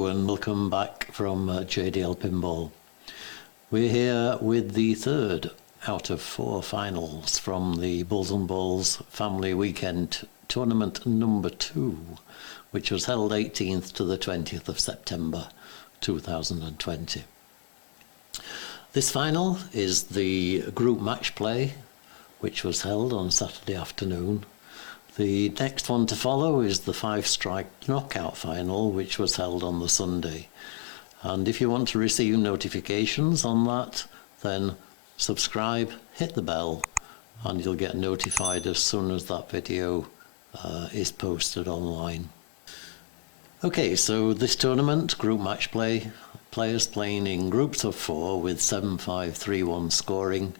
Hello and welcome back from JDL Pinball. We're here with the third out of 4 finals from the Bulls and Balls Family Weekend Tournament number 2, which was held 18th to the 20th of September 2020. This final is the group match play, which was held on Saturday afternoon. The next one to follow is the 5-strike knockout final, which was held on the Sunday. And if you want to receive notifications on that, then subscribe, hit the bell, and you'll get notified as soon as that video is posted online. Okay, so this tournament, group match play, players playing in groups of 4 with 7-5-3-1 scoring,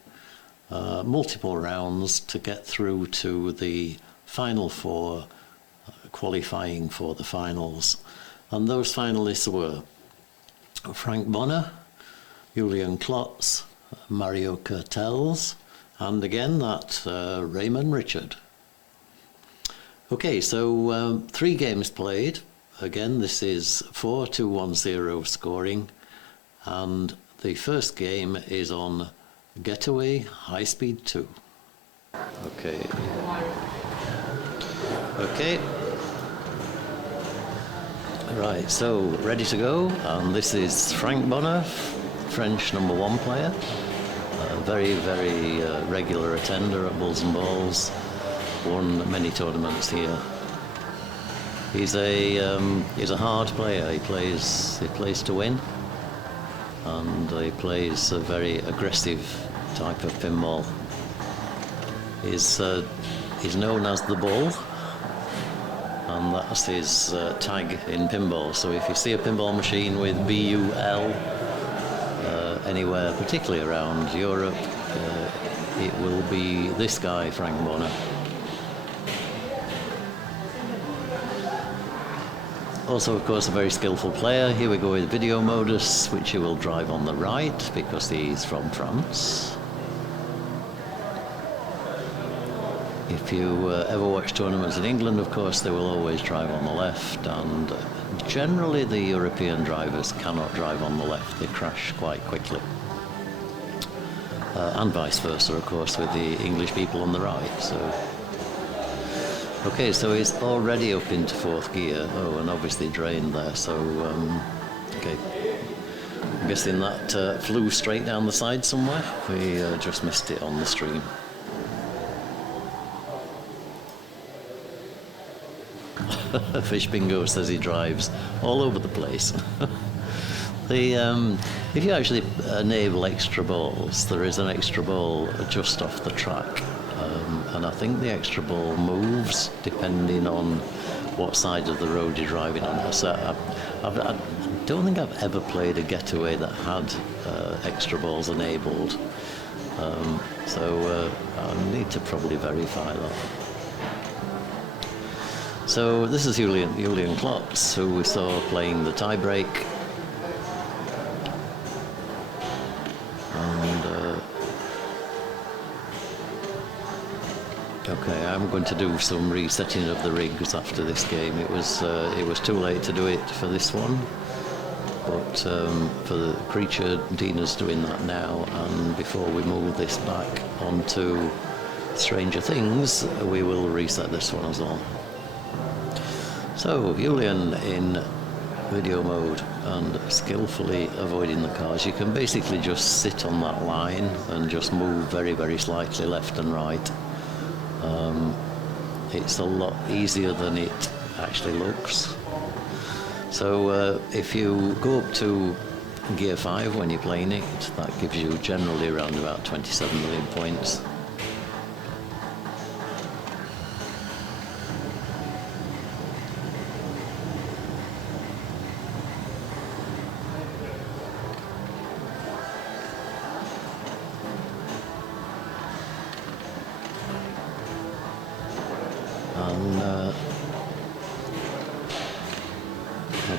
multiple rounds to get through to the Final 4, qualifying for the finals. And those finalists were Franck Bona, Julian Klotz, Mario Kertels, and again that Ramon Richard. Okay, so 3 games played. Again, this is 4-2-1-0 scoring, and the first game is on GetAway HS2. Okay, right, so ready to go, and this is Franck Bona, French number 1 player, very regular attender at Bulls and Balls, won many tournaments here. He's a hard player. He plays to win, and he plays a very aggressive type of pinball. He's known as the Bull, and that's his tag in pinball. So if you see a pinball machine with BUL anywhere, particularly around Europe, it will be this guy, Franck Bona. Also, of course, a very skillful player. Here we go with video modus, which he will drive on the right because he's from France. If you ever watch tournaments in England, of course, they will always drive on the left, and generally the European drivers cannot drive on the left. They crash quite quickly. And vice versa, of course, with the English people on the right. So, okay, so he's already up into 4th gear. Oh, and obviously drained there, so, okay. I'm guessing that flew straight down the side somewhere. We just missed it on the stream. Fish Bingo says he drives all over the place. If you actually enable extra balls, there is an extra ball just off the track, and I think the extra ball moves depending on what side of the road you're driving on. So I don't think I've ever played a getaway that had extra balls enabled, so I need to probably verify that. So this is Julian Klotz, who we saw playing the tie-break. And okay, I'm going to do some resetting of the rigs after this game. It was too late to do it for this one, but for the creature, Dina's doing that now. And before we move this back onto Stranger Things, we will reset this one as well. So, Julian in video mode and skillfully avoiding the cars. You can basically just sit on that line and just move very slightly left and right. It's a lot easier than it actually looks. So, if you go up to gear 5 when you're playing it, that gives you generally around about 27 million points.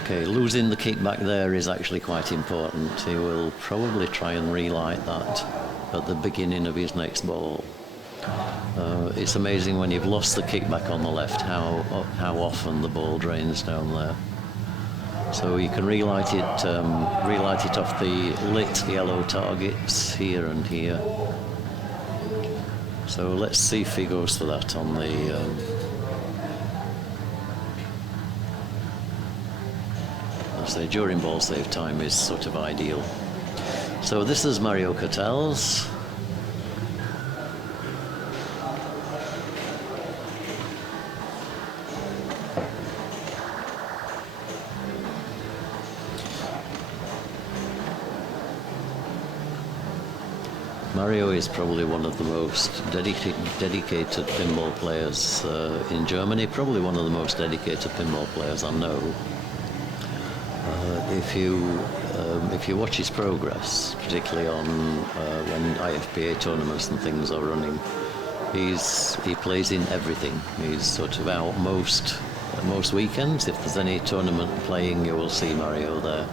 Okay, losing the kickback there is actually quite important. He will probably try and relight that at the beginning of his next ball. It's amazing when you've lost the kickback on the left how often the ball drains down there. So you can relight it off the lit yellow targets here and here. So let's see if he goes for that on the I'll say during ball save time is sort of ideal. So this is Mario Kertels. Mario is probably one of the most dedicated pinball players in Germany, probably one of the most dedicated pinball players I know. If you watch his progress, particularly on when IFPA tournaments and things are running, he plays in everything. He's sort of out most weekends. If there's any tournament playing, you will see Mario there.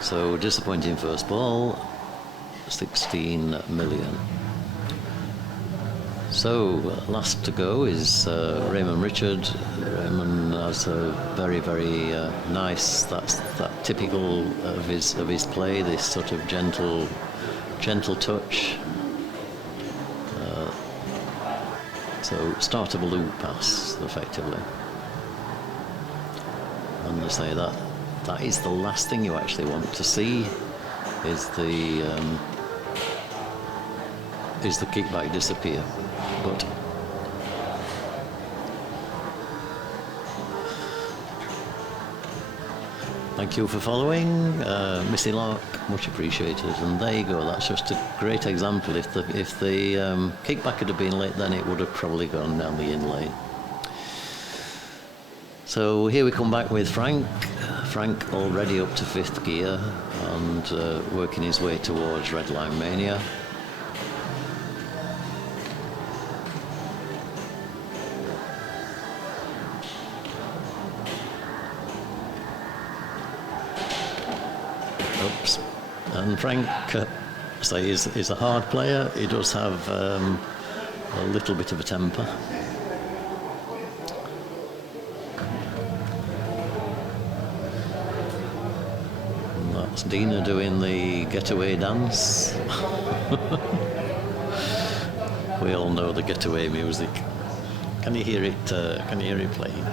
So disappointing first ball, 16 million. So last to go is Ramon Richard. Ramon has a very, very nice. That's that typical of his play. This sort of gentle touch. So start of a loop pass, effectively. And I say that is the last thing you actually want to see. Is the kickback disappear? But thank you for following, Missy Lark, much appreciated. And there you go. That's just a great example. If the kickback had been lit, then it would have probably gone down the in lane. So here we come back with Franck. Franck already up to 5th gear and working his way towards Red Line Mania. Oops. And Franck, is a hard player. He does have a little bit of a temper. That's Dina doing the getaway dance. We all know the getaway music. Can you hear it? Can you hear it playing?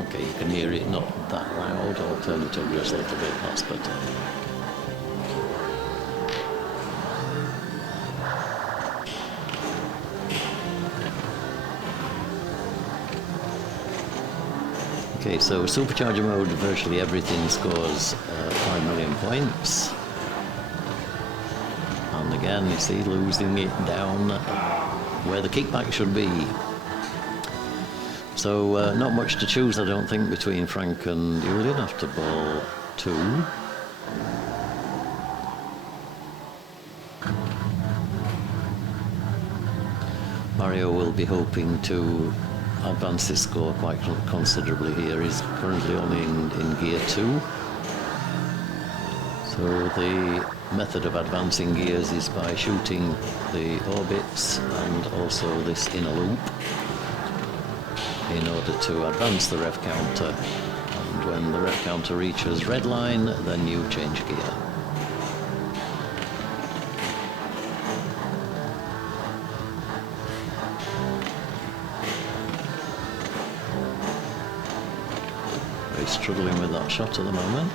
Okay, you can hear it, not that loud. I'll turn it up just a little bit. That's better. Okay, so supercharger mode, virtually everything scores 5 million points. And again, you see, losing it down where the kickback should be. So not much to choose, I don't think, between Franck and Julian after ball 2. Mario will be hoping to advance his score quite considerably here. He's currently only in gear 2. So the method of advancing gears is by shooting the orbits and also this inner loop in order to advance the rev counter. And when the rev counter reaches red line, then you change gear. Struggling with that shot at the moment.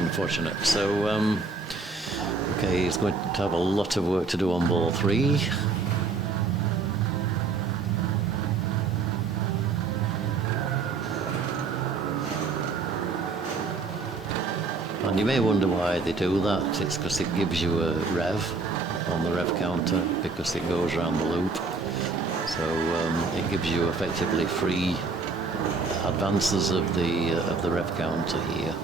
Unfortunate. So, okay, he's going to have a lot of work to do on ball 3. And you may wonder why they do that. It's because it gives you a rev on the rev counter because it goes around the loop. So it gives you effectively free advances of the rev counter here.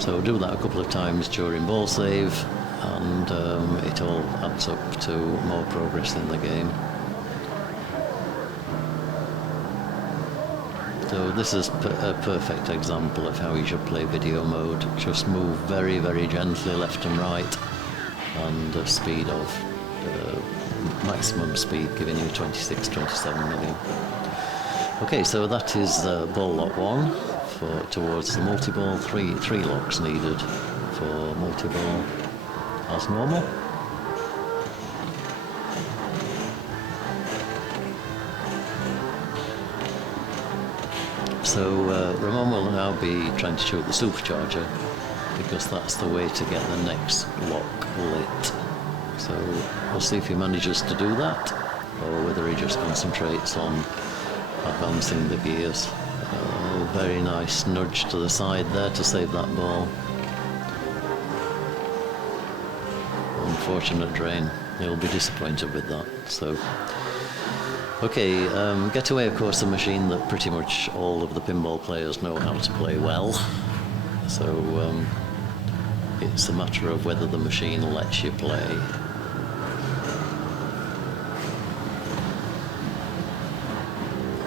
So do that a couple of times during ball save, and it all adds up to more progress in the game. So this is a perfect example of how you should play video mode. Just move very, very gently left and right, and a speed of maximum speed, giving you 26, 27 million. Okay, so that is ball lock 1 towards the multi-ball. Three locks needed for multi-ball as normal. So Ramon will now be trying to shoot the supercharger, because that's the way to get the next lock lit. So we'll see if he manages to do that, or whether he just concentrates on advancing the gears. Very nice nudge to the side there to save that ball. Unfortunate drain. He'll be disappointed with that. So, okay, GetAway, of course, a machine that pretty much all of the pinball players know how to play well. So it's a matter of whether the machine lets you play.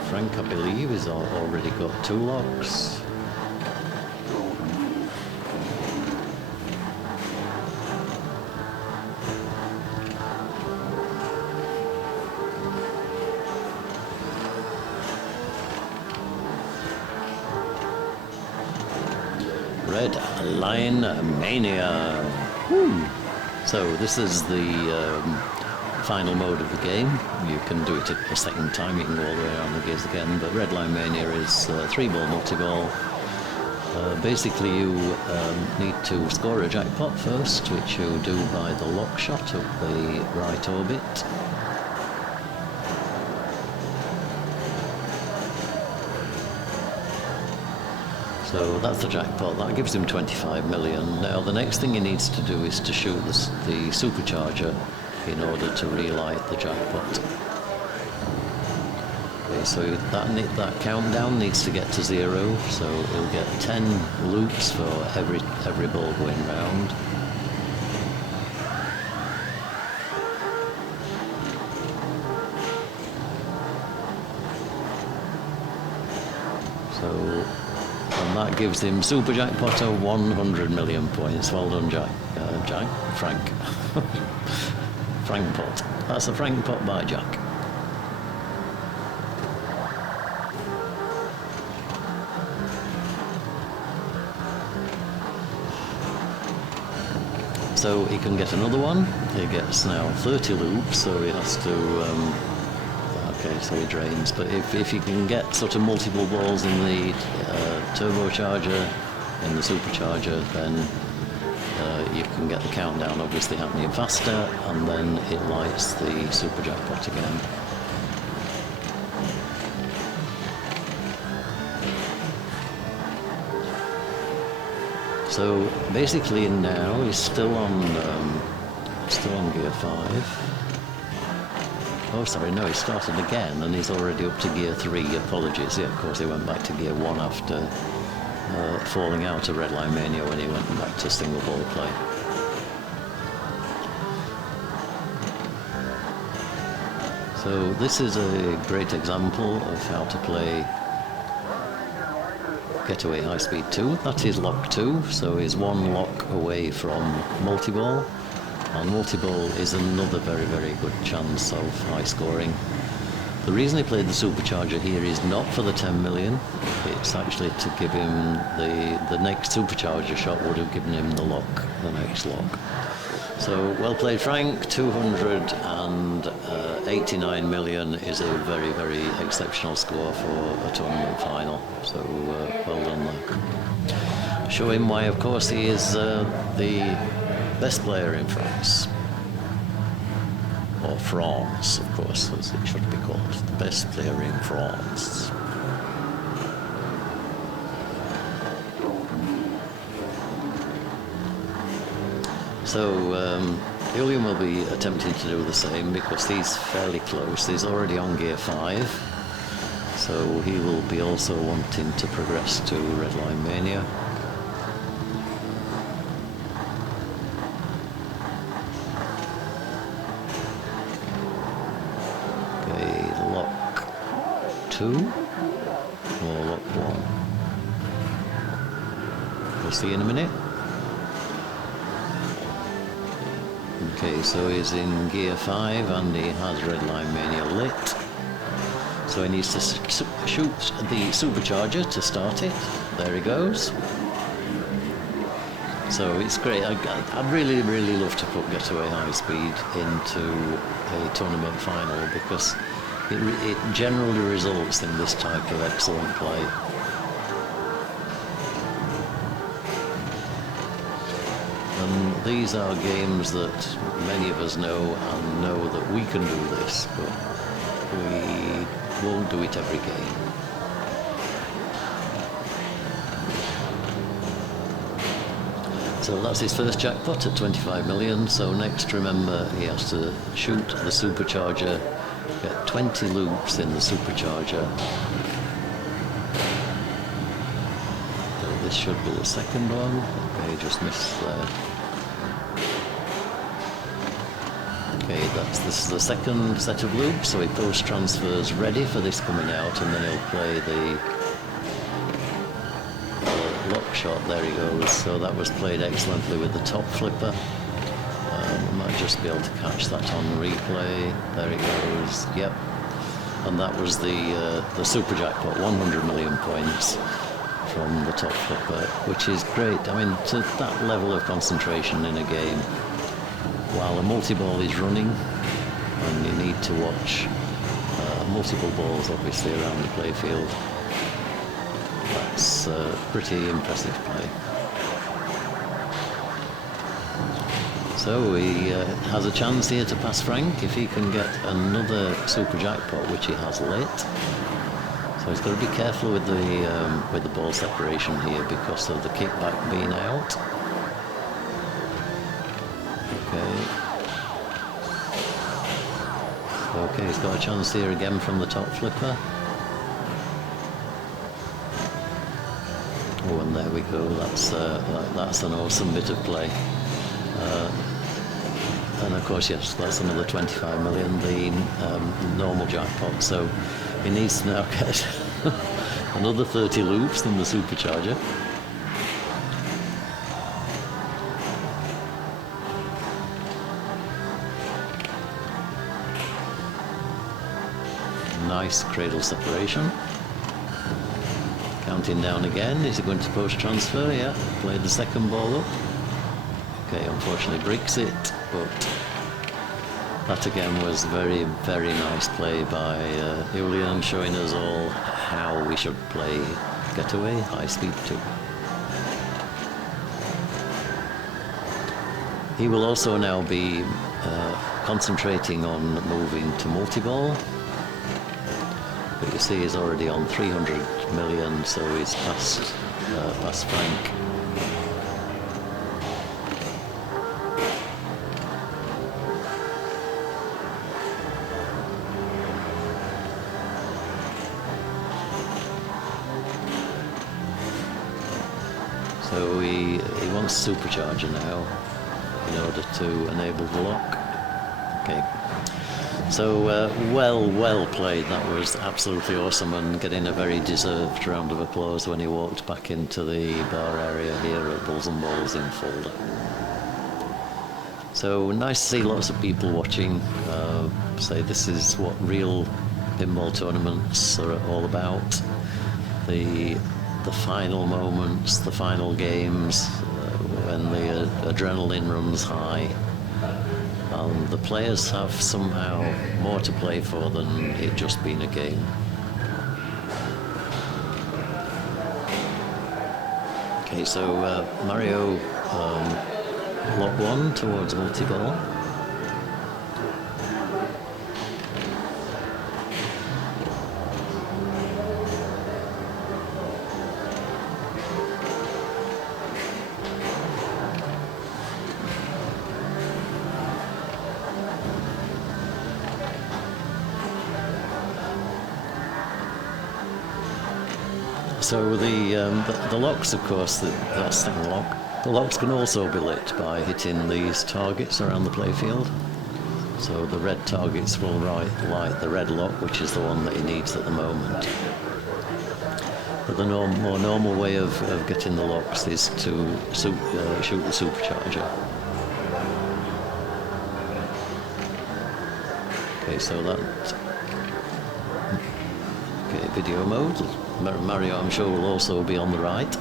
Franck, I believe, has already got 2 locks. Red Line Mania. Woo. So this is the final mode of the game. You can do it a second time, you can go all the way around the gears again, but Red Line Mania is 3-ball multi-ball. Basically you need to score a jackpot first, which you do by the lock shot of the right orbit. So that's the jackpot. That gives him 25 million. Now the next thing he needs to do is to shoot the supercharger in order to relight the jackpot. Okay, so that countdown needs to get to 0, so he'll get 10 loops for every ball going round. So, and that gives him super jackpot of 100 million points. Well done, Franck. Franck pot. That's a Franck pot by Jack. So he can get another one. He gets now 30 loops, so he has to okay, so he drains, but if you can get sort of multiple balls in the turbocharger, in the supercharger, then you can get the countdown obviously happening faster, and then it lights the super jackpot again. So basically now he's still on gear 5. Oh, sorry, no, he started again, and he's already up to gear 3. Apologies. Yeah, of course, he went back to gear 1 after falling out of Red Line Mania when he went back to single ball play. So this is a great example of how to play GetAway High Speed 2. That is lock 2, so he's 1 lock away from multi-ball. And multi-ball is another very, very good chance of high scoring. The reason he played the supercharger here is not for the 10 million. It's actually to give him the next supercharger shot would have given him the lock, the next lock. So well played, Franck. 289 million is a very, very exceptional score for a tournament final. So well done there. Show him why, of course, he is the best player in France. Or France, of course, as it should be called. The best player in France. So Julian will be attempting to do the same because he's fairly close. He's already on gear 5. So he will be also wanting to progress to Red Line Mania. Okay, lock 2 or lock We'll see in a minute. Okay, so he's in gear 5 and he has Red Line Mania lit. So he needs to shoot the supercharger to start it. There he goes. So it's great. I'd really, really love to put GetAway High Speed into a tournament final because it generally results in this type of excellent play. And these are games that many of us know and know that we can do this, but we won't do it every game. So that's his first jackpot at 25 million. So next, remember, he has to shoot the supercharger, get 20 loops in the supercharger. So this should be the second one. Okay, just missed there. Okay, this is the second set of loops, so he post-transfers ready for this coming out, and then he'll play the lock shot. There he goes. So that was played excellently with the top flipper. We might just be able to catch that on replay. There he goes. Yep. And that was the super jackpot, 100 million points from the top flipper, which is great. I mean, to that level of concentration in a game, while a multi-ball is running, and you need to watch multiple balls obviously around the playfield. That's pretty impressive play. So he has a chance here to pass Franck if he can get another super jackpot, which he has lit. So he's got to be careful with the ball separation here because of the kickback being out. Okay, he's got a chance here again from the top flipper. Oh, and there we go. That's an awesome bit of play. And of course, yes, that's another 25 million, the normal jackpot. So he needs to now get another 30 loops in the supercharger. Nice cradle separation. Counting down again. Is he going to post transfer? Yeah. Played the second ball up. Okay, unfortunately breaks it, but that again was very, very nice play by Julian, showing us all how we should play GetAway High Speed 2. He will also now be concentrating on moving to multi-ball. But you see he's already on 300 million, so he's past Franck. So he wants supercharger now in order to enable the lock. Okay. So well played. That was absolutely awesome, and getting a very deserved round of applause when he walked back into the bar area here at Bulls and Balls in Fulda. So nice to see lots of people watching. Say this is what real pinball tournaments are all about. The final moments, the final games, when the adrenaline runs high. The players have somehow more to play for than it just being a game. Okay, so Mario lock 1 towards multi-ball. So the locks, of course, that second lock, the locks can also be lit by hitting these targets around the playfield. So the red targets will light the red lock, which is the one that he needs at the moment. But the more normal way of getting the locks is to shoot the supercharger. Okay, so that... Okay, video mode. Mario, I'm sure, will also be on the right.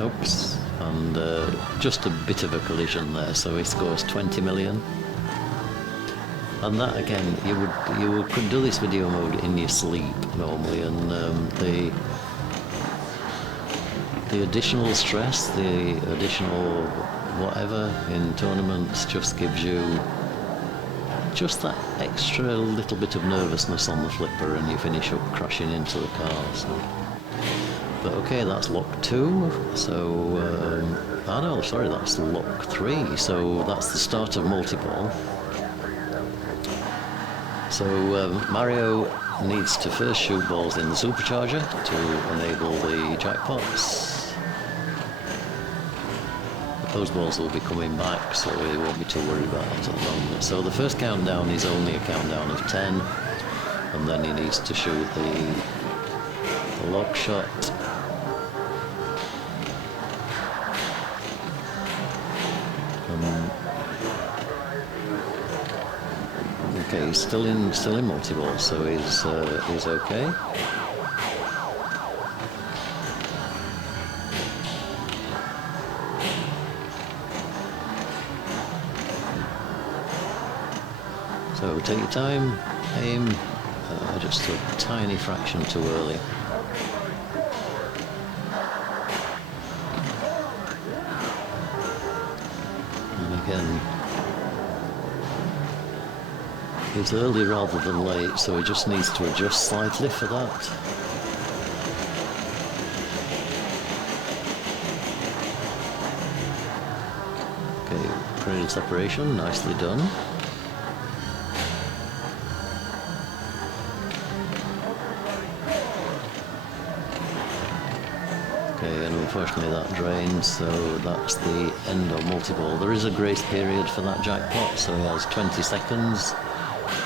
Oops, and just a bit of a collision there, so he scores 20 million. And that again, you could do this video mode in your sleep normally, and the additional stress, the additional whatever in tournaments just gives you just that extra little bit of nervousness on the flipper, and you finish up crashing into the car. So. But okay, that's lock 2, so, oh no, sorry, that's lock 3, so that's the start of multi-ball. So Mario needs to first shoot balls in the supercharger to enable the jackpots. But those balls will be coming back, so we won't be too worried about that at the moment. So the first countdown is only a countdown of 10, and then he needs to shoot the lock shot. Okay, he's still in multi-ball, so he's okay. So take your time, aim just a tiny fraction too early. And again, it's early rather than late, so he just needs to adjust slightly for that. Okay, cradle separation, nicely done. Okay, and unfortunately that drains, so that's the end of multi-ball. There is a grace period for that jackpot, so he has 20 seconds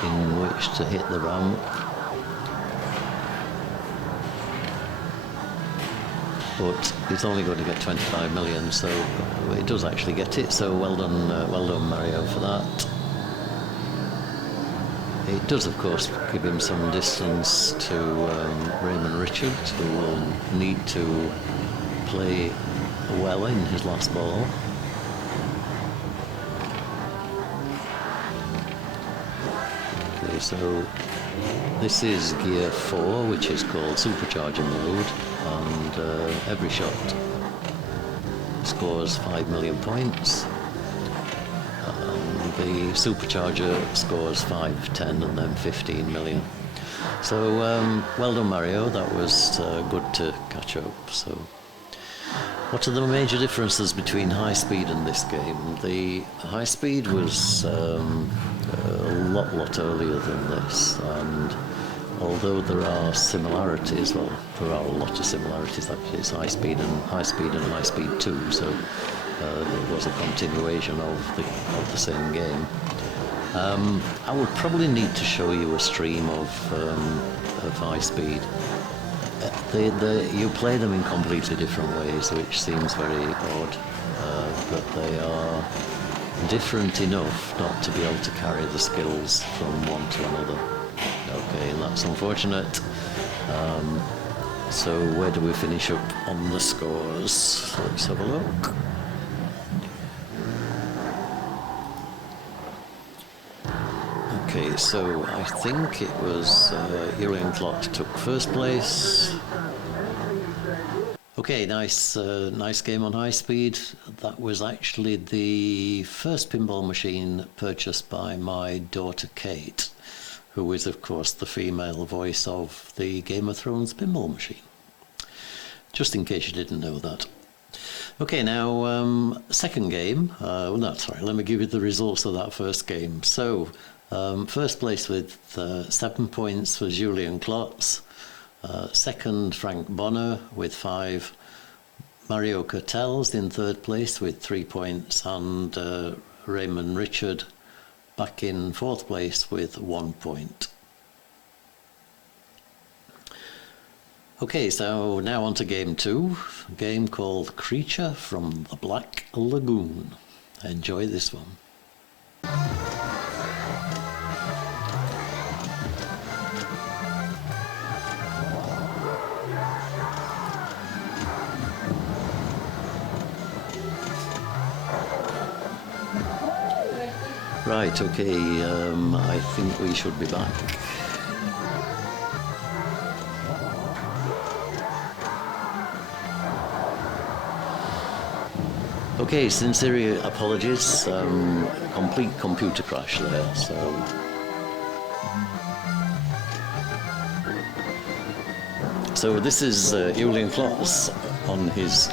in which to hit the ramp. But he's only going to get 25 million, so it does actually get it, so well done Mario for that. It does of course give him some distance to Ramon Richards, who will need to play well in his last ball. So this is gear 4, which is called supercharger mode, and every shot scores 5 million points, and the supercharger scores 5, 10 and then 15 million. So well done Mario, that was good to catch up. So what are the major differences between high speed and this game? The high speed was a lot earlier than this, and although there are similarities, well, there are a lot of similarities actually. It's high speed and high speed 2, so it was a continuation of the same game. I would probably need to show you a stream of high speed. You play them in completely different ways, which seems very odd, but they are different enough not to be able to carry the skills from one to another. Okay, that's unfortunate. So where do we finish up on the scores? Let's have a look. Okay, so I think it was Julian Klotz took first place. Okay, nice game on high speed. That was actually the first pinball machine purchased by my daughter Kate, who is of course the female voice of the Game of Thrones pinball machine. Just in case you didn't know that. Okay, now second game. Sorry, let me give you the results of that first game. So first place with 7 points was Julian Klotz. Second, Franck Bona with 5. Mario Kertels in third place with 3 points, and Ramon Richard back in fourth place with 1 point. Okay, so now on to game 2, a game called Creature from the Black Lagoon. Enjoy this one. Right, okay, I think we should be back. Okay, sincere apologies, complete computer crash there, so this is Julian Klotz on his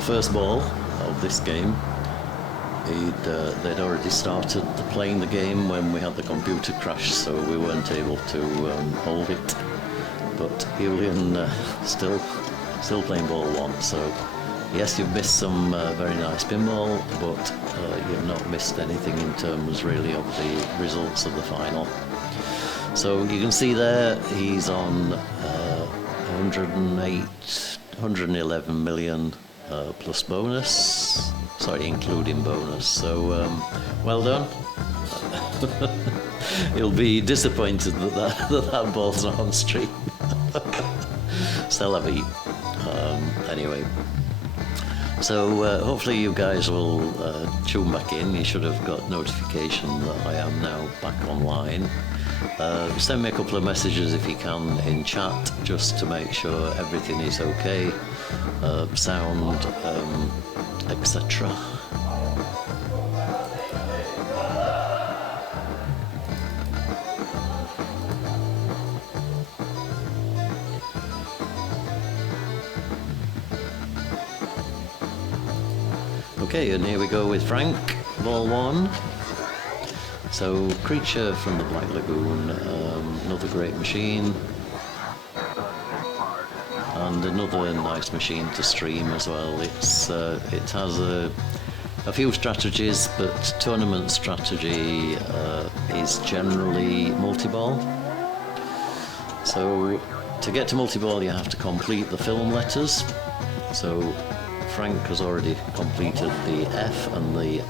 first ball of this game. They'd already started playing the game when we had the computer crash, so we weren't able to hold it. But Julian still playing ball 1, so yes, you've missed some very nice pinball, but you've not missed anything in terms really of the results of the final. So you can see there he's on 111 million plus bonus. Sorry, including bonus. So, well done. He'll be disappointed that ball's not on stream. C'est la vie. Anyway, so hopefully you guys will tune back in. You should have got notification that I am now back online. Send me a couple of messages if you can in chat, just to make sure everything is okay, sound, etc. Okay, and here we go with Franck, ball 1. So, Creature from the Black Lagoon, another great machine, and another nice machine to stream as well. It has a few strategies, but tournament strategy is generally multi-ball. So, to get to multi-ball, you have to complete the film letters. So, Franck has already completed the F and the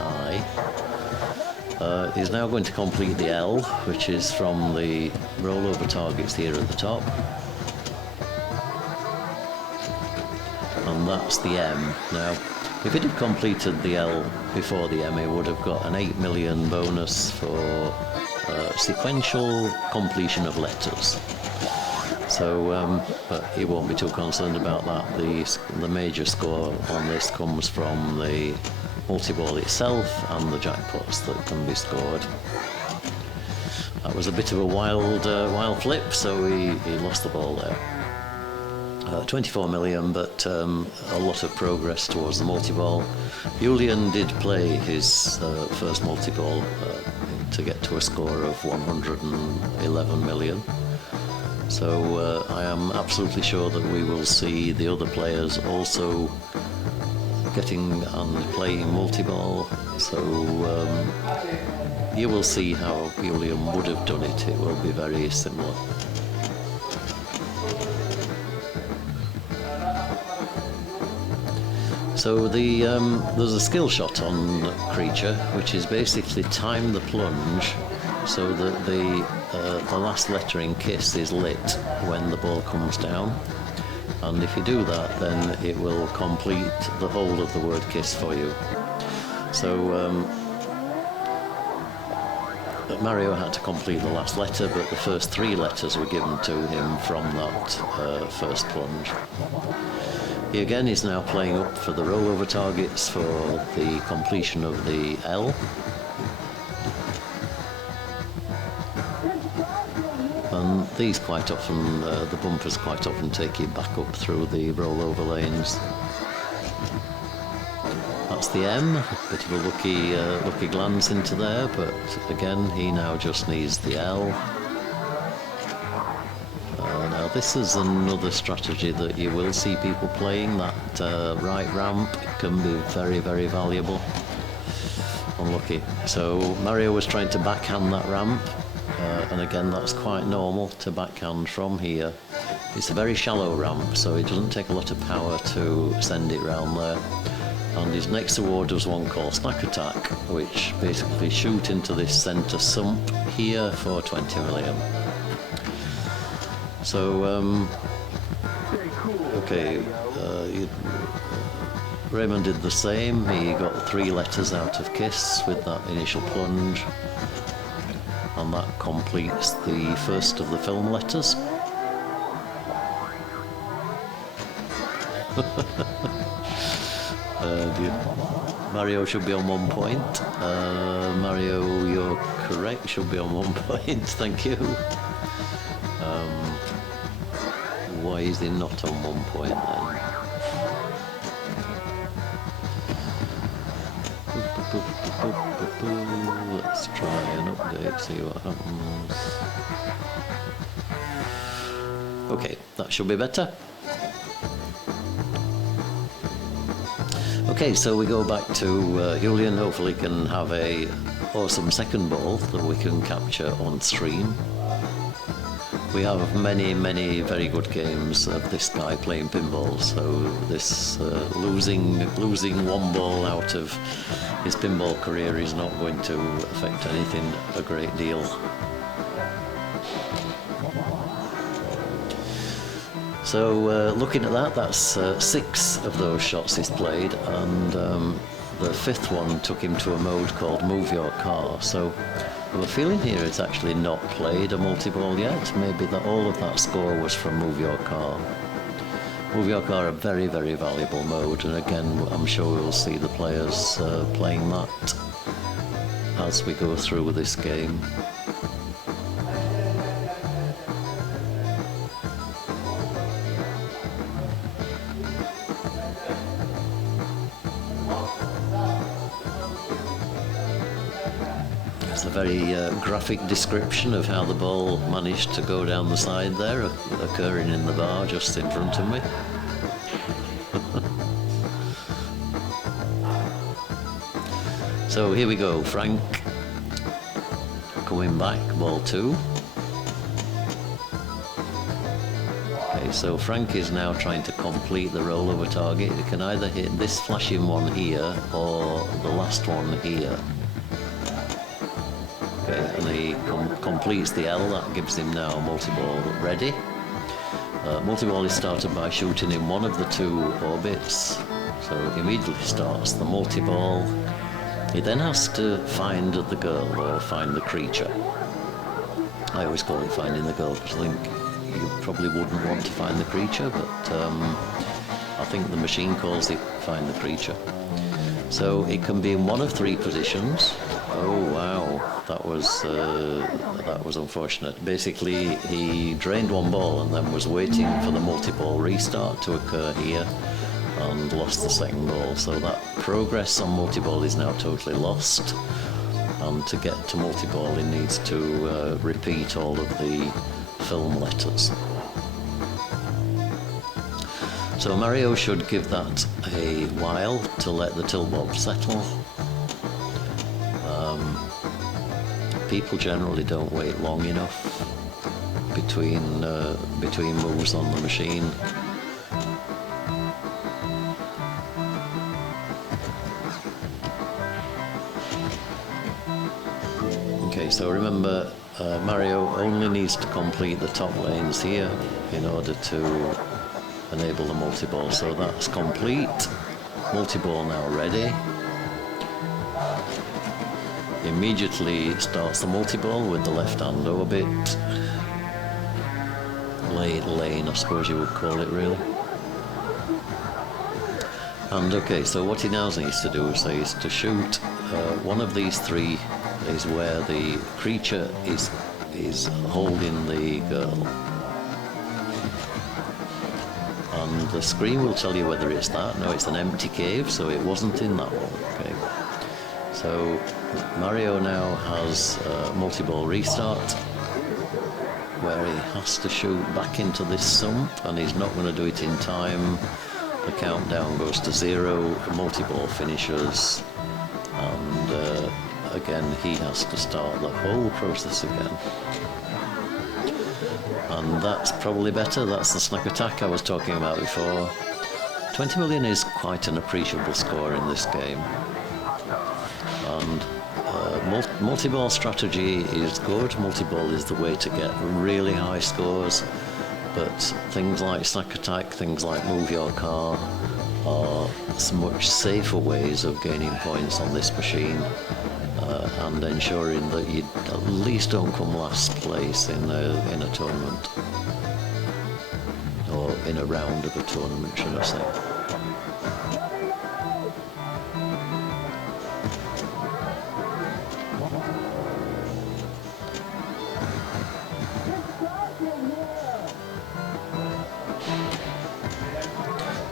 I. He's now going to complete the L, which is from the rollover targets here at the top. And that's the M. Now, if he'd have completed the L before the M, he would have got an 8 million bonus for sequential completion of letters. So, but he won't be too concerned about that. The major score on this comes from the multi-ball itself and the jackpots that can be scored. That was a bit of a wild flip, so he lost the ball there. 24 million, but a lot of progress towards the multi-ball. Julian did play his first multi-ball to get to a score of 111 million. So I am absolutely sure that we will see the other players also getting and playing multi-ball. So you will see how Julian would have done it. It will be very similar. So there's a skill shot on Creature, which is basically time the plunge so that the last letter in KISS is lit when the ball comes down. And if you do that, then it will complete the whole of the word KISS for you. So Mario had to complete the last letter, but the first 3 letters were given to him from that first plunge. He again is now playing up for the rollover targets for the completion of the L. And these quite often, the bumpers quite often take you back up through the rollover lanes. That's the M, a bit of a lucky glance into there, but again he now just needs the L. Now this is another strategy that you will see people playing. That right ramp can be very, very valuable. Unlucky. So Mario was trying to backhand that ramp, and again that's quite normal to backhand from here. It's a very shallow ramp, so it doesn't take a lot of power to send it round there. And his next award was one called Snack Attack, which basically shoot into this centre sump here for 20 million. So, okay, Ramon did the same. He got 3 letters out of Kiss with that initial plunge, and that completes the first of the film letters. Mario should be on 1 point. Mario, you're correct, should be on 1 point, thank you. Why is he not on 1 point then? Let's try an update, see what happens. Okay, that should be better. Okay, so we go back to Julian. Hopefully can have a awesome second ball that we can capture on stream. We have many, many very good games of this guy playing pinball, so this losing 1 ball out of his pinball career is not going to affect anything a great deal. So looking at that, that's 6 of those shots he's played, and the 5th one took him to a mode called Move Your Car. So I have a feeling here it's actually not played a multi-ball yet. Maybe that all of that score was from Move Your Car. Move Your Car, a very, very valuable mode, and again I'm sure we'll see the players playing that as we go through this game. It's a very graphic description of how the ball managed to go down the side there, occurring in the bar just in front of me. So here we go, Franck coming back, ball 2. Okay, so Franck is now trying to complete the rollover target. He can either hit this flashing one here or the last one here. Okay, and he completes the L. That gives him now multi-ball ready. Multi-ball is started by shooting in one of the 2 orbits, so he immediately starts the multi-ball. He then has to find the girl or find the creature. I always call it finding the girl because I think you probably wouldn't want to find the creature, but I think the machine calls it find the creature. So it can be in one of 3 positions. Oh wow, that was unfortunate. Basically, he drained 1 ball and then was waiting for the multi-ball restart to occur here, and lost the second ball. So that progress on multi-ball is now totally lost. And to get to multi-ball, he needs to repeat all of the film letters. So Mario should give that a while to let the tilt bob settle. People generally don't wait long enough between moves on the machine. Okay, so remember, Mario only needs to complete the top lanes here in order to enable the multi-ball. So that's complete. Multi-ball now ready. Immediately starts the multi-ball with the left-hand orbit. Lane, I suppose you would call it, really. And okay, so what he now needs to do is to shoot one of these 3 is where the creature is holding the girl. And the screen will tell you whether it's that. No, it's an empty cave, so it wasn't in that one. Okay. So Mario now has multi-ball restart. where he has to shoot back into this sump, and he's not going to do it in time. The countdown goes to 0, multi-ball finishes, and again he has to start the whole process again. And that's probably better. That's the snack attack I was talking about before. 20 million is quite an appreciable score in this game. And multi-ball strategy is good. Multi-ball is the way to get really high scores. But things like snack attack, things like move your car, are much safer ways of gaining points on this machine. And ensuring that you at least don't come last place in a tournament, or in a round of a tournament, should I say.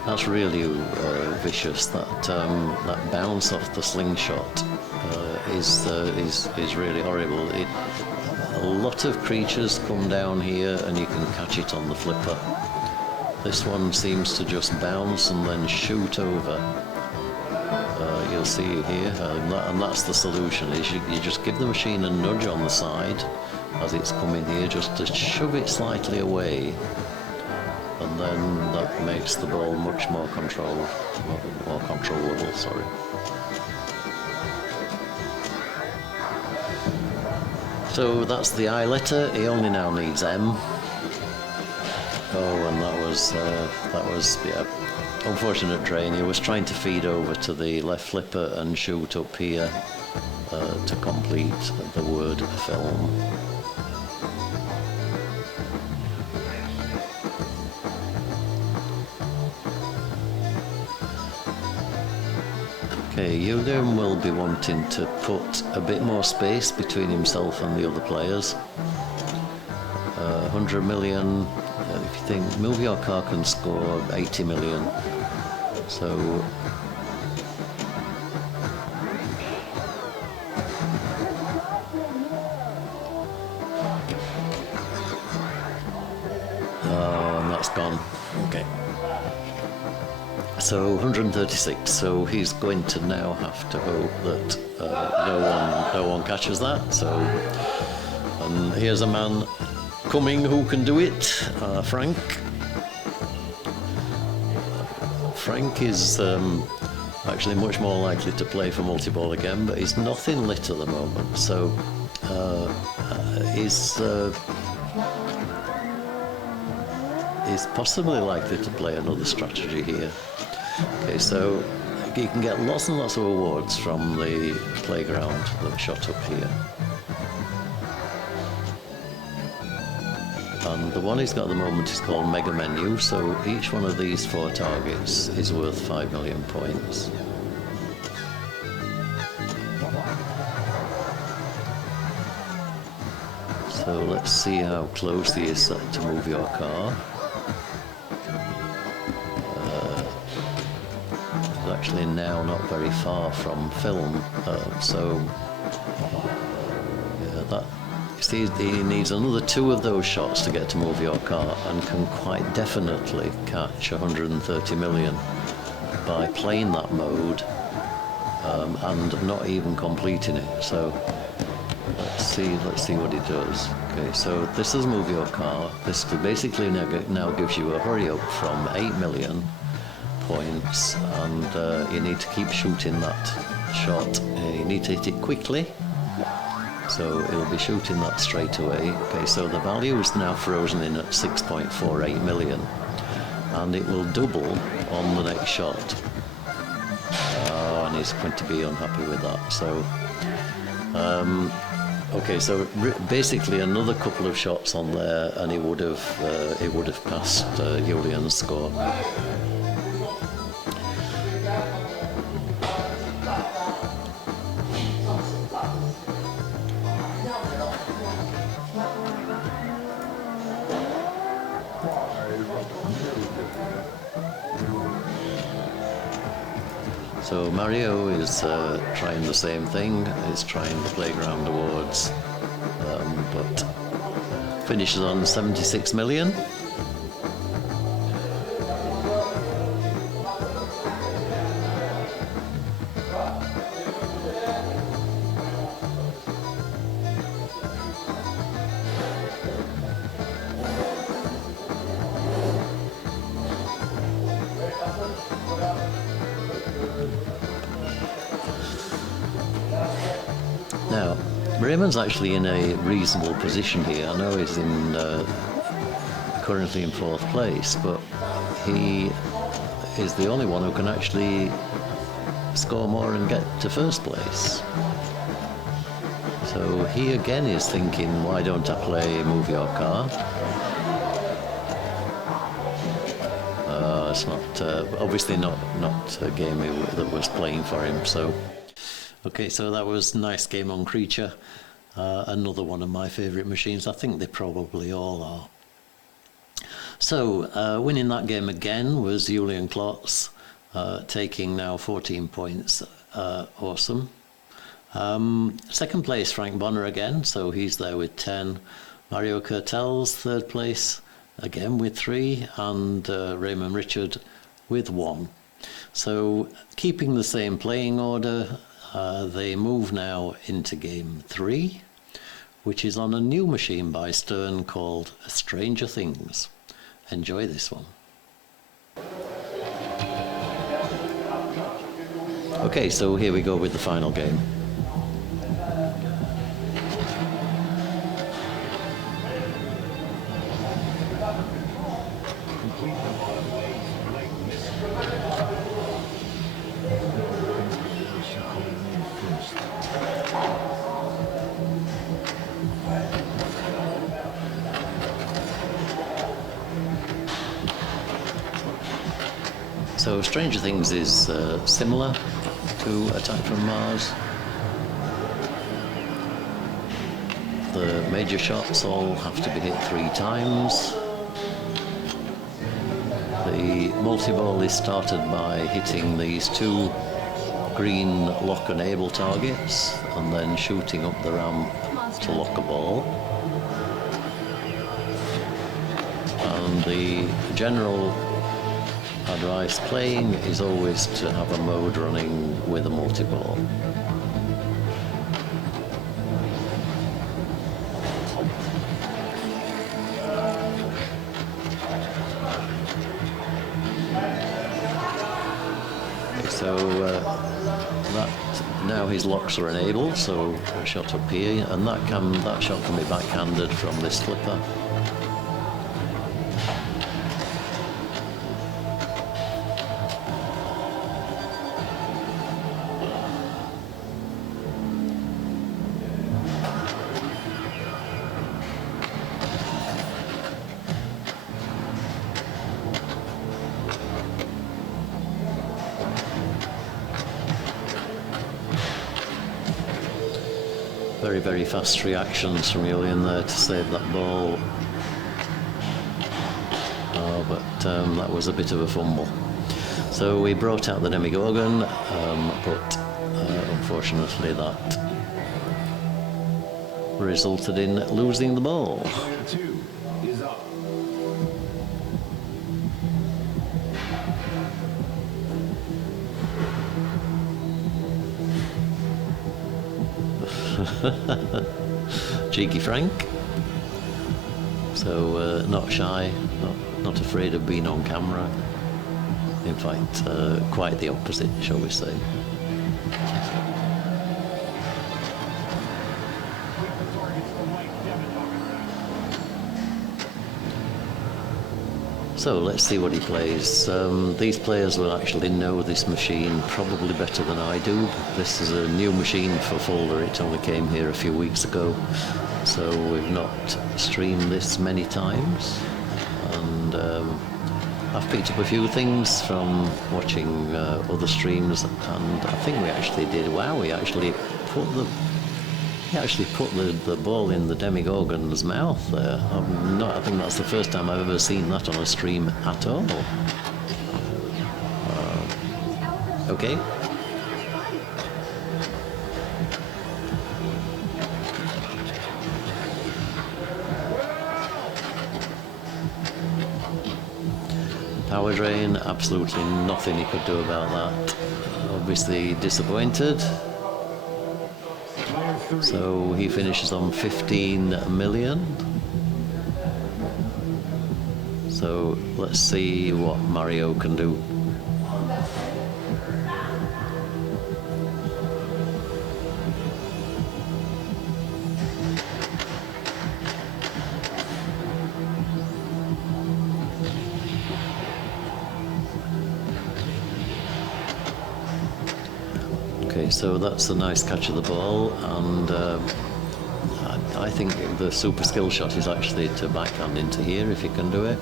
That's really vicious. That bounce off the slingshot is really horrible. A lot of creatures come down here and you can catch it on the flipper. This one seems to just bounce and then shoot over. You'll see here, and that's the solution, is you just give the machine a nudge on the side as it's coming here, just to shove it slightly away, and then that makes the ball much more controllable. Sorry. So that's the I letter. He only now needs M. Oh, and that was yeah, unfortunate drain. He was trying to feed over to the left flipper and shoot up here to complete the word film. Okay, Julian will be wanting to put a bit more space between himself and the other players. 100 million, if you think, move your car can score 80 million. So and that's gone. Okay. So 136. So he's going to now have to hope that no one catches that. So, and here's a man coming who can do it. Franck. Franck is actually much more likely to play for multi-ball again, but he's nothing lit at the moment. So he's possibly likely to play another strategy here. Okay, so you can get lots and lots of awards from the playground that shot up here. And the one he's got at the moment is called Mega Menu, so each one of these 4 targets is worth 5 million points. So let's see how close he is to move your car. Actually now not very far from film, so yeah, that, you see, he needs another 2 of those shots to get to move your car, and can quite definitely catch 130 million by playing that mode and not even completing it. So let's see what he does. Okay, so this is move your car. This basically now gives you a hurry up from 8 million points, and you need to keep shooting that shot. You need to hit it quickly, so it'll be shooting that straight away. Okay, so the value is now frozen in at 6.48 million, and it will double on the next shot. And he's going to be unhappy with that. So okay, so basically another couple of shots on there, and he would have passed Julian's score. So Mario is trying the same thing. He's trying the playground awards, but finishes on 76 million. Now, Ramon's actually in a reasonable position here. I know he's currently in 4th place, but he is the only one who can actually score more and get to 1st place. So he again is thinking, why don't I play Move Your Car? It's not, obviously not a game that was playing for him. So, okay, so that was Nice Game on Creature. Another one of my favourite machines. I think they probably all are. So, winning that game again was Julian Klotz, taking now 14 points. Awesome. 2nd place, Franck Bona again, so he's there with 10. Mario Kertels, 3rd place, again with 3, and Ramon Richard with 1. So, keeping the same playing order, they move now into game 3, which is on a new machine by Stern called Stranger Things. Enjoy this one. Okay, so here we go with the final game. So Stranger Things is similar to Attack from Mars. The major shots all have to be hit 3 times. The multi-ball is started by hitting these 2 green lock and able targets and then shooting up the ramp to lock a ball. And the general advice playing is always to have a mode running with a multi-ball. So that now his locks are enabled, so a shot up here, and that shot can be backhanded from this flipper. Very, very fast reactions from Julian there to save that ball. Oh, but that was a bit of a fumble. So we brought out the Demigorgon, but unfortunately that resulted in losing the ball. Cheeky Frank. So not shy, not afraid of being on camera. In fact, quite the opposite, shall we say. So let's see what he plays. These players will actually know this machine probably better than I do. This is a new machine for Fulda. It only came here a few weeks ago, so we've not streamed this many times. And I've picked up a few things from watching other streams, and I think we actually did. Wow, we actually put the ball in the Demigorgon's mouth there. I think that's the first time I've ever seen that on a stream at all. Okay. Power drain, absolutely nothing he could do about that. Obviously disappointed. So he finishes on 15 million. So let's see what Mario can do. Okay, so that's a nice catch of the ball, and I think the super skill shot is actually to backhand into here if you can do it.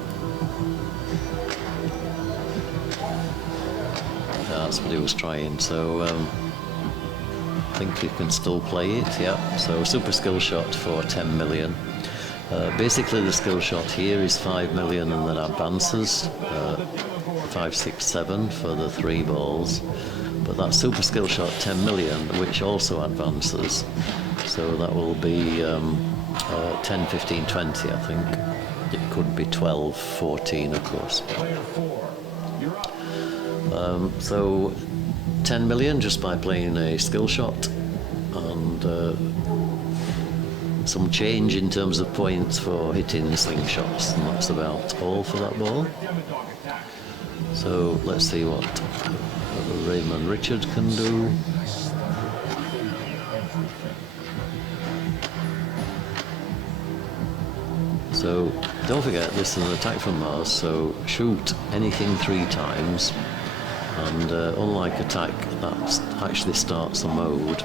That's what he was trying, so I think you can still play it, yeah. So super skill shot for 10 million. Basically the skill shot here is 5 million and then advances, 5, 6, 7 for the 3 balls. But that super skill shot 10 million, which also advances. So that will be 10, 15, 20, I think. It could be 12, 14, of course. So 10 million just by playing a skill shot, and some change in terms of points for hitting slingshots, and that's about all for that ball. So let's see what Ramon Richard can do. So don't forget, this is an attack from Mars, so shoot anything 3 times, and unlike attack, that actually starts a mode.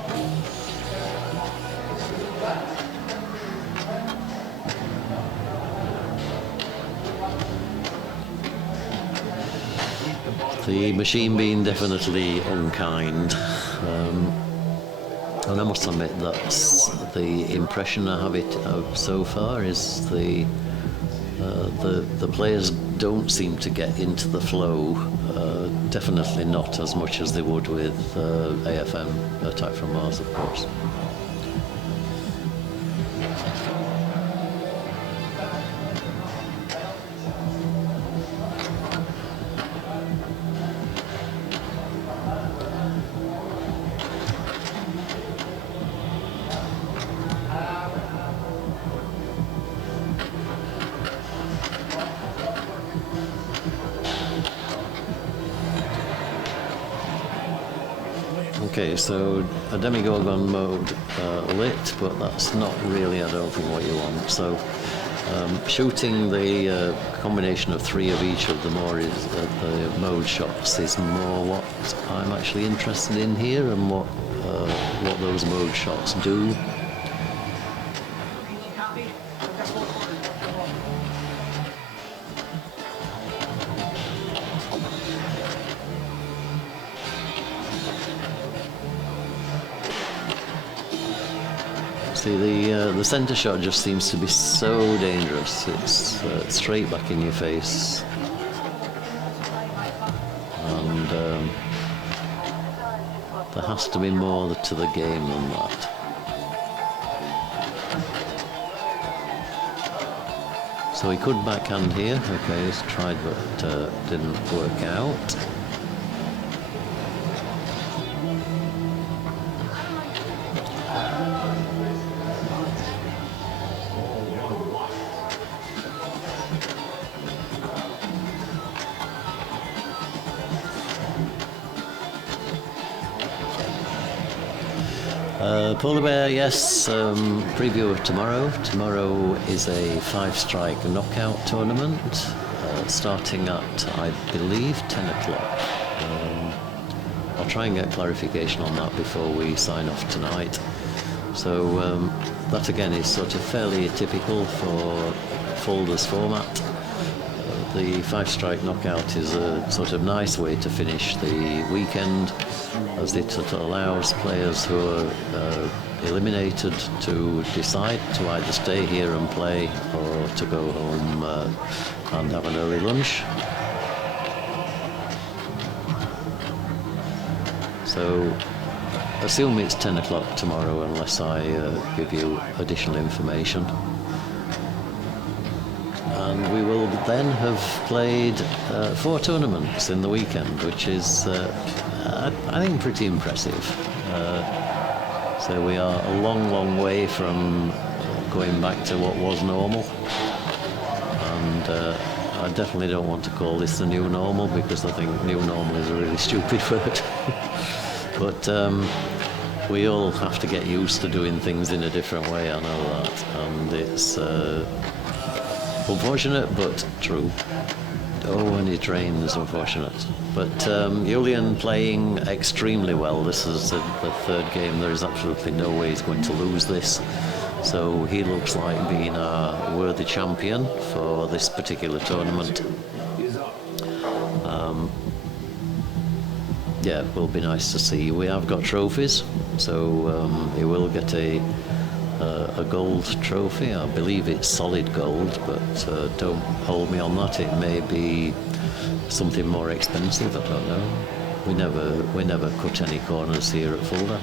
The machine being definitely unkind, and I must admit that's the impression I have of so far, is the players don't seem to get into the flow, definitely not as much as they would with AFM, Attack from Mars, of course. Okay, so a Demigorgon mode lit, but that's not really, I don't think, what you want. So shooting the combination of 3 of each of the the mode shots is more what I'm actually interested in here, and what those mode shots do. See, the centre shot just seems to be so dangerous. It's straight back in your face, and there has to be more to the game than that. So he could backhand here. Okay, he's tried, but didn't work out. Polar Bear, yes, preview of tomorrow. Tomorrow is a 5-strike knockout tournament, starting at, I believe, 10 o'clock. I'll try and get clarification on that before we sign off tonight. So that again is sort of fairly atypical for Fulda's format. The 5-strike knockout is a sort of nice way to finish the weekend, as it allows players who are eliminated to decide to either stay here and play, or to go home and have an early lunch. So assume it's 10 o'clock tomorrow, unless I give you additional information. and we will then have played 4 tournaments in the weekend, which is, I think, pretty impressive. So we are a long, long way from going back to what was normal. And I definitely don't want to call this the new normal, because I think new normal is a really stupid word. But we all have to get used to doing things in a different way, I know that. And it's unfortunate, but true. Oh, and it rains, unfortunate. But Julian playing extremely well. This is the 3rd game. There is absolutely no way he's going to lose this. So he looks like being a worthy champion for this particular tournament. Yeah, it will be nice to see. We have got trophies, so he will get a gold trophy. I believe it's solid gold, but don't hold me on that. It may be something more expensive, I don't know. We never cut any corners here at Fulda.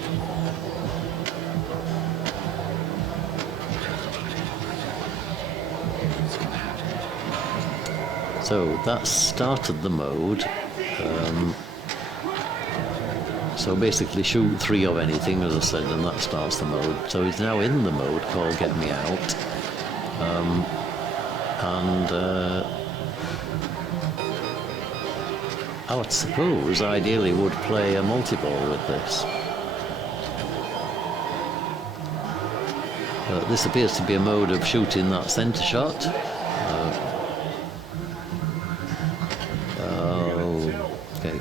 So that started the mode. So basically shoot 3 of anything, as I said, and that starts the mode. So he's now in the mode called Get Me Out. I would suppose ideally would play a multi-ball with this. This appears to be a mode of shooting that centre shot. Okay.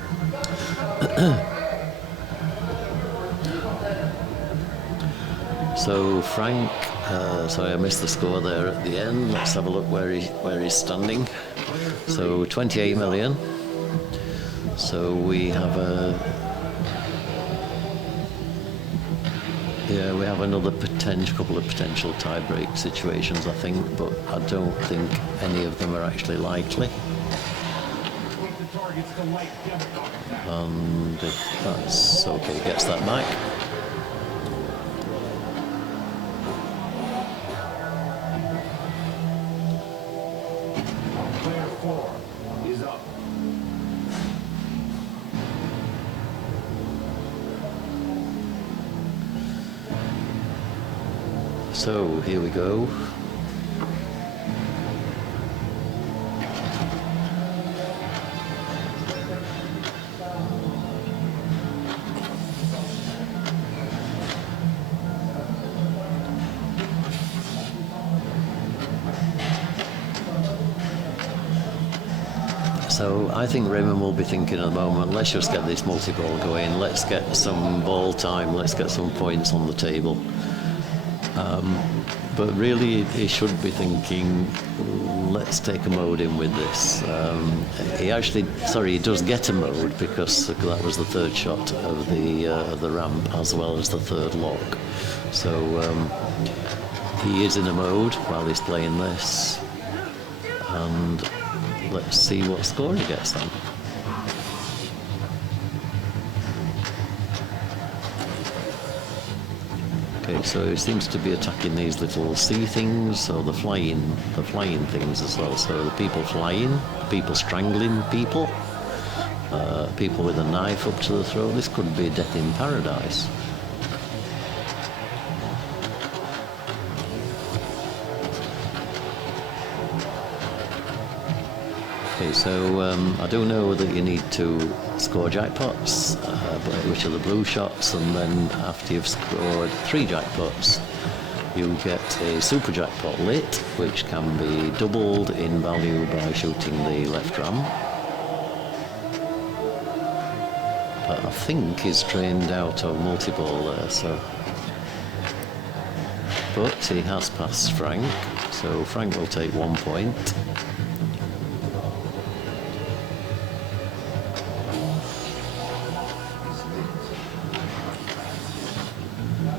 So Franck, sorry I missed the score there at the end. Let's have a look where he's standing. So 28 million. So we have we have another couple of potential tie-break situations, I think, but I don't think any of them are actually likely. And if that's okay, gets that back. So here we go. So I think Ramon will be thinking at the moment, let's just get this multi-ball going, let's get some ball time, let's get some points on the table. But really he should be thinking, let's take a mode in with this. He does get a mode, because that was the 3rd shot of the ramp as well as the 3rd lock. So he is in a mode while he's playing this, and let's see what score he gets then. Okay, so he seems to be attacking these little sea things, or the flying things as well. So the people flying, people strangling people, people with a knife up to the throat. This could be death in paradise. Okay, so I do know that you need to score jackpots, which are the blue shots, and then after you've scored 3 jackpots, you get a super jackpot lit, which can be doubled in value by shooting the left ramp. But I think he's trained out of multi-ball there, so. But he has passed Franck, so Franck will take 1 point.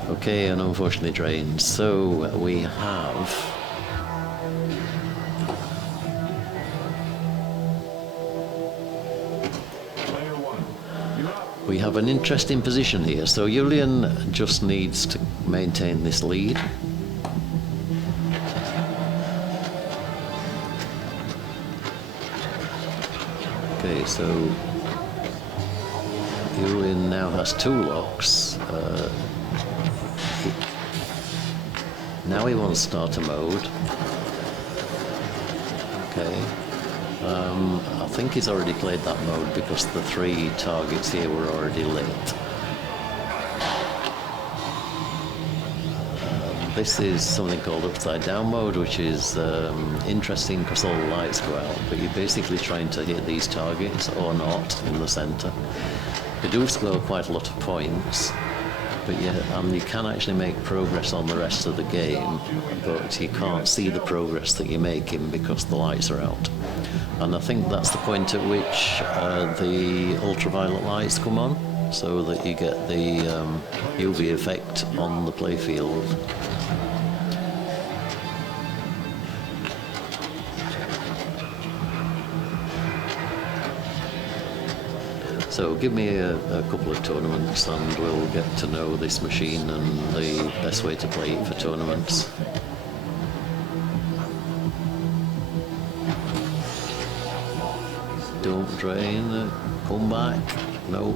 Okay, and unfortunately drained. So we have an interesting position here. So Julian just needs to maintain this lead. Okay, so Julian now has 2 locks. Now he wants starter mode. Okay. I think he's already played that mode because the 3 targets here were already lit. This is something called upside down mode, which is interesting because all the lights go out, but you're basically trying to hit these targets or not in the centre. They do score quite a lot of points, but you can actually make progress on the rest of the game, but you can't see the progress that you're making because the lights are out. And I think that's the point at which the ultraviolet lights come on, so that you get the UV effect on the playfield. So give me a couple of tournaments and we'll get to know this machine and the best way to play it for tournaments. Don't drain, come back, no.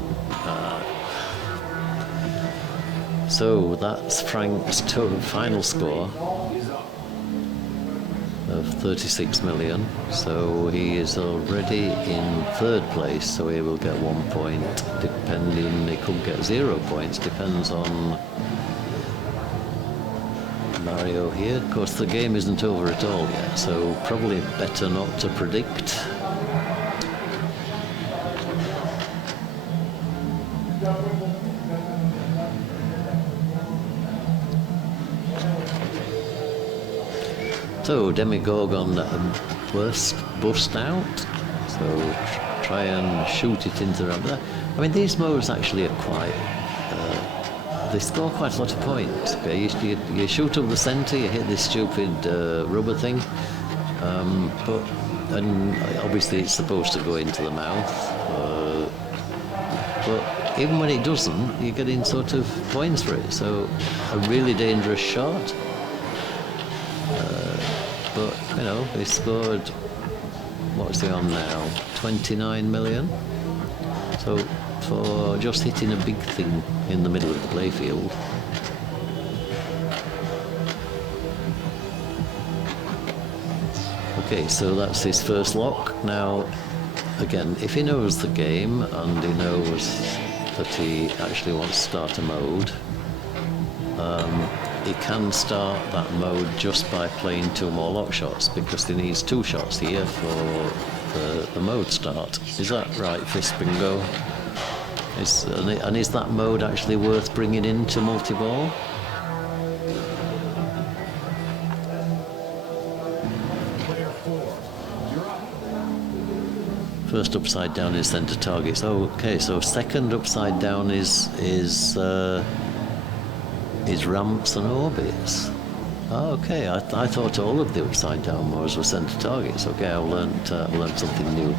So that's Franck's final score of 36 million, so he is already in 3rd place, so he will get 1 point, depending, he could get 0 points, depends on Mario here. Of course the game isn't over at all yet, so probably better not to predict. So Demigorgon bust out, so try and shoot it into the... I mean, these modes actually are quite... they score quite a lot of points. Okay? You shoot up the centre, you hit this stupid rubber thing, and obviously it's supposed to go into the mouth, but even when it doesn't, you're getting sort of points for it, so a really dangerous shot. But, you know, he scored, what's he on now, 29 million? So, for just hitting a big thing in the middle of the playfield. Okay, so that's his first lock. Now, again, if he knows the game and he knows that he actually wants starter mode, he can start that mode just by playing 2 more lock shots, because he needs 2 shots here for the mode start. Is that right, Fist Bingo? And is that mode actually worth bringing into multi-ball? First upside down is centre targets. Oh, okay, so second upside down is ramps and orbits. Oh, okay, I thought all of the upside down modes were centre targets. Okay, I learned something new.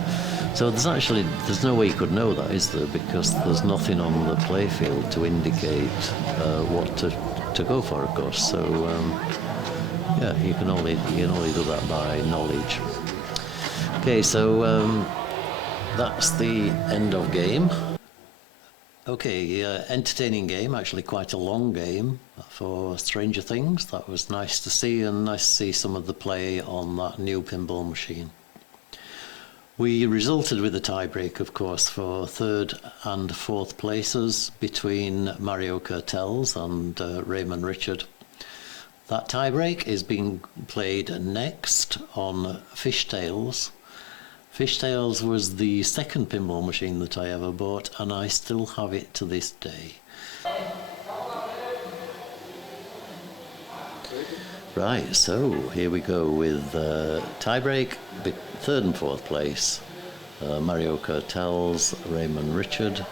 So there's no way you could know that, is there? Because there's nothing on the playfield to indicate what to go for, of course. So yeah, you can only do that by knowledge. Okay, so that's the end of game. Okay, entertaining game, actually quite a long game for Stranger Things. That was nice to see, and nice to see some of the play on that new pinball machine. We resulted with a tiebreak, of course, for 3rd and 4th places between Mario Kertels and Ramon Richard. That tiebreak is being played next on Fishtails. Fishtails was the 2nd pinball machine that I ever bought, and I still have it to this day. Right, so here we go with tiebreak, 3rd and 4th place, Mario Kertels, Ramon Richard.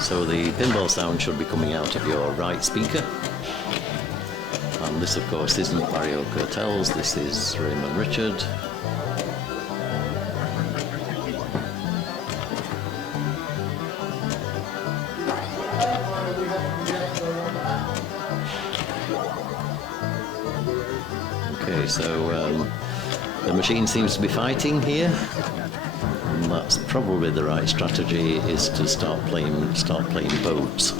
So the pinball sound should be coming out of your right speaker. And this, of course, isn't Mario Kertels, this is Ramon Richard. so the machine seems to be fighting here. And that's probably the right strategy, is to start playing boats.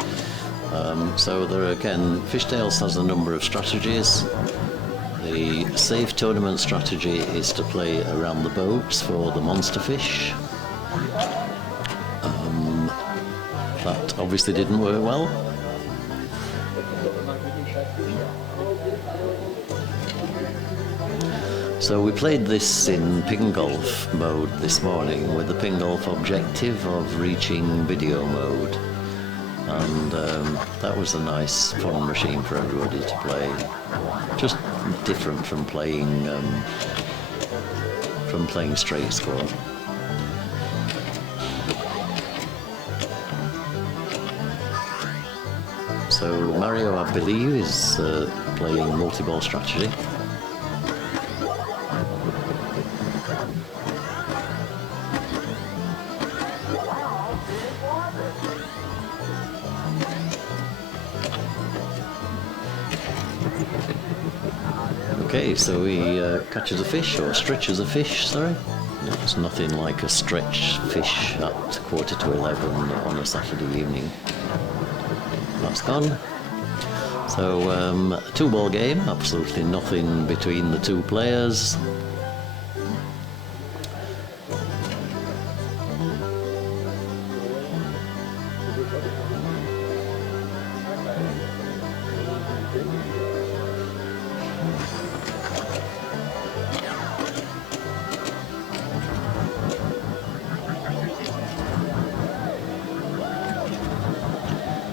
So there again, Fishtails has a number of strategies. The safe tournament strategy is to play around the boats for the monster fish. That obviously didn't work well. So we played this in ping golf mode this morning with the ping golf objective of reaching video mode. And that was a nice fun machine for everybody to play. Just different from playing straight score. So Mario, I believe, is playing multi-ball strategy. Okay, so he catches a fish, or stretches a fish, sorry. It's nothing like a stretch fish at 11:15 on a Saturday evening. That's gone. So, two-ball game, absolutely nothing between the two players.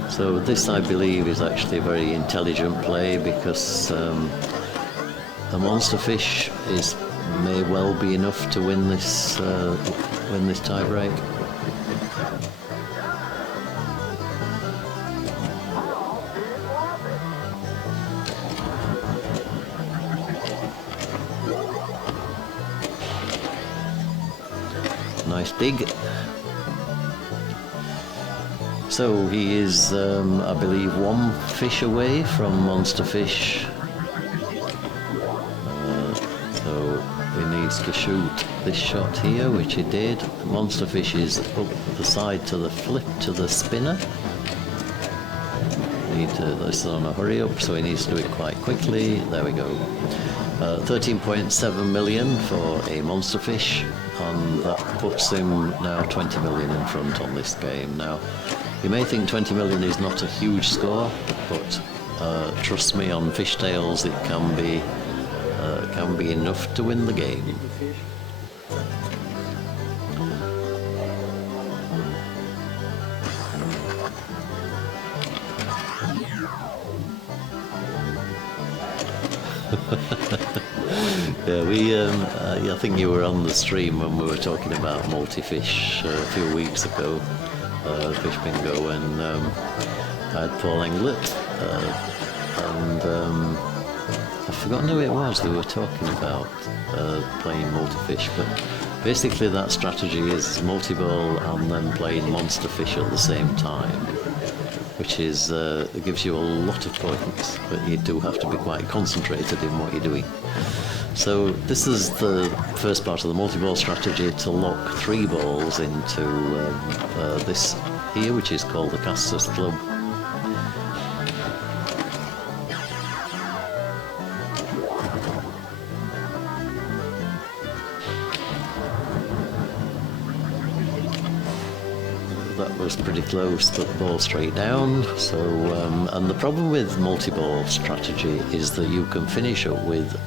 So this, I believe, is actually a very intelligent play, because the monster fish may well be enough to win this tie break. Nice dig. So he is, I believe, one fish away from monster fish. So he needs to shoot this shot here, which he did. Monster fish is up the side to the flip to the spinner. This is on a hurry up, so he needs to do it quite quickly. There we go. 13.7 million for a monster fish, and that puts him now 20 million in front on this game. Now, you may think 20 million is not a huge score, but trust me, on Fishtails it can be enough to win the game. Yeah, I think you were on the stream when we were talking about multi-fish a few weeks ago, Fish Bingo, and I had Paul Englert, and I've forgotten who it was we were talking about playing multi-fish, but basically that strategy is multi-ball and then playing monster fish at the same time, which is it gives you a lot of points, but you do have to be quite concentrated in what you're doing. So this is the first part of the multi-ball strategy, to lock 3 balls into this here, which is called the Caster's Club. That was pretty close, but the ball straight down. So, and the problem with multi-ball strategy is that you can finish up with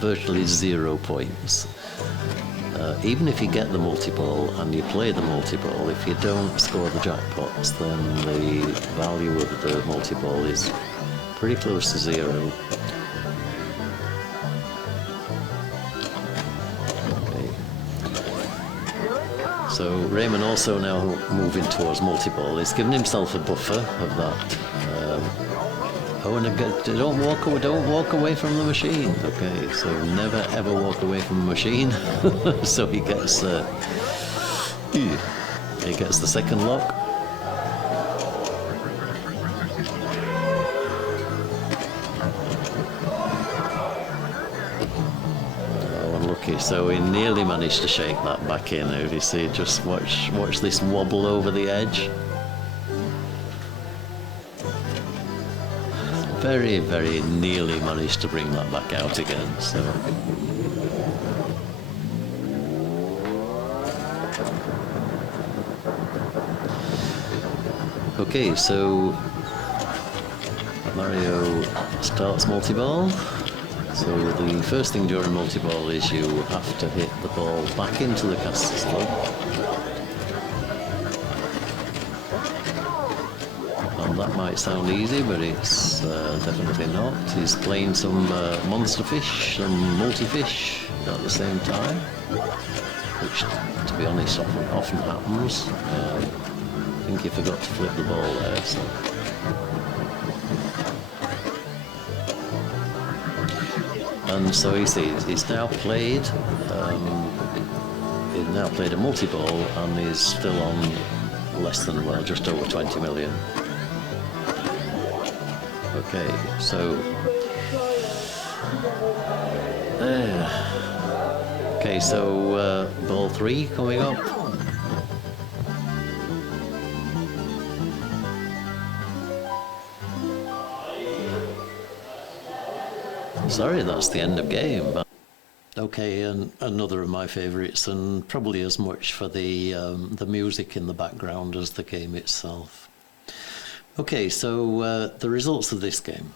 virtually 0 points. Even if you get the multi-ball and you play the multi-ball, if you don't score the jackpots, then the value of the multi-ball is pretty close to 0. So Ramon also now moving towards multi-ball. He's given himself a buffer of that. Oh, and again, don't walk away from the machine. Okay, so never ever walk away from the machine. So he gets the second lock. Okay, so he nearly managed to shake that back in. If you see, just watch this wobble over the edge. Very, very nearly managed to bring that back out again. So. Okay, so Mario starts multi-ball. So the first thing during multi-ball is you have to hit the ball back into the caster slot. And that might sound easy, but it's definitely not. He's playing some monster fish, some multi-fish at the same time, which, to be honest, often happens. I think he forgot to flip the ball there. So. And so you see, he's now played. He's now played a multi-ball and is still on less than, well, just over 20 million. Okay, so there. Okay, so ball 3 coming up. Sorry, that's the end of game. Okay, and another of my favourites, and probably as much for the music in the background as the game itself. Okay, so the results of this game.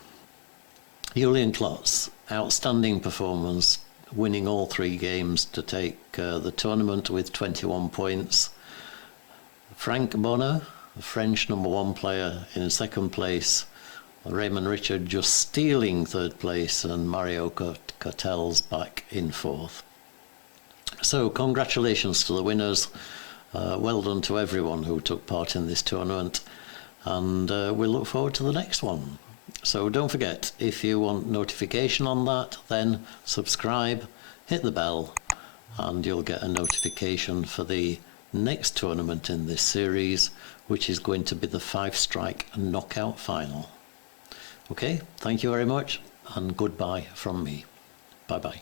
Julian Klotz, outstanding performance, winning all 3 games to take the tournament with 21 points. Franck Bona, the French #1 player, in second place. Ramon just stealing third place, and Mario Kertels back in 4th. So congratulations to the winners. Well done to everyone who took part in this tournament, and we'll look forward to the next one. So don't forget, if you want notification on that, then subscribe, hit the bell, and you'll get a notification for the next tournament in this series, which is going to be the 5-strike knockout final. Okay, thank you very much, and goodbye from me. Bye-bye.